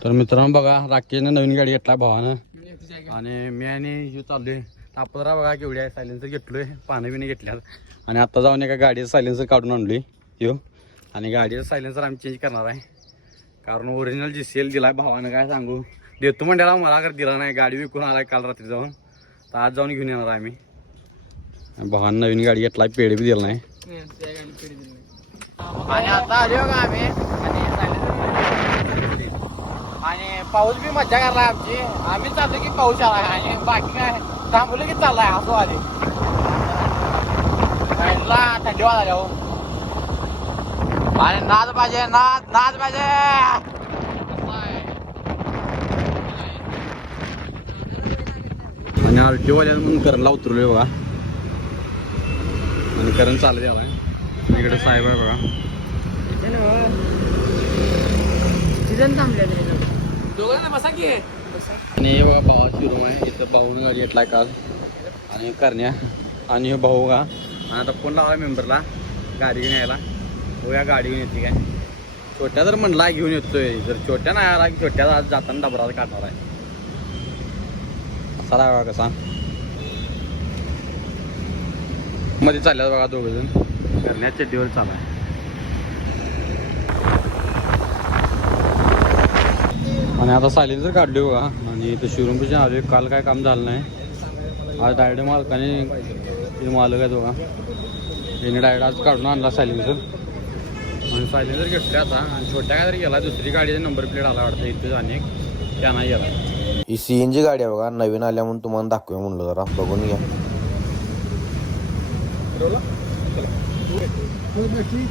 तर मित्रांनो बघा राकेशनं नवीन गाडी घेतला भावानं आणि मी आणि हे चाललोय तापदरा बघा केवढी आहे. सायलेन्सर घेतलोय, पानं बिनं घेतल्यात आणि आता जाऊन एका गाडीचं सायलेन्सर काढून आणलोय यो. आणि गाडीचं सायलेन्सर आम्ही चेंज करणार आहे कारण ओरिजिनल GCL दिलाय भावानं. काय सांगू, देतो म्हणल्याला मला कर दिला नाही. गाडी विकून आलाय काल रात्री जाऊन, तर आज जाऊन घेऊन येणार आहे आम्ही. भावानं नवीन गाडी घेतलाय, पेढे बी दिला नाही. आणि आता आलो का आम्ही आणि पाऊस बी मज्जा करलाय आमची. आम्ही चाललो की पाऊस आलाय आणि बाकी काय थांबलो की चाललाय असं आले थंडी वाजायला हो. आणि नाच पाहिजे, नाच पाहिजे. आणि RTO वाल्यानं म्हणून करणला उतरलोय बघा आणि करण चालत आलाय. इकडे साहेब आहे बघा. आणि हे बघा भावाची रूम आहे. इथं भाऊन गाडी घेतलाय काल आणि करण्या आणि हे भाऊ का. आणि आता फोन लावला मेंबरला गाडी घेऊन यायला. हो या गाडी घेऊन येते काय. छोट्या जर म्हणला घेऊन येतोय, जर छोट्या नाही आला की छोट्याला आज जाताना डबरा काढणार आहे. असा बघा कसा मध्ये चालल्यात बघा दोघंजण. करण्या चड्डीवर चालू आहे. आणि आता सायलेन्सर काढले बघा आणि इथं शोरूम पेक्षा आलो. काल काय काम झालं नाही, आज डायरेक्ट मालकाने ते मालक आहेत बघा, त्याने डायरेक्ट आज काढून आणला सायलेन्सर. आणि सायलेन्सर घेतले आता आणि छोट्या काय तरी गेला. दुसरी गाडीचा नंबर प्लेट आला वाटतं इथं अनेक त्यांना गेला. ही CNG गाडी आहे बघा, नवीन आल्या म्हणून तुम्हाला दाखवूया म्हणलं, जरा बघून घ्या. बॅटरी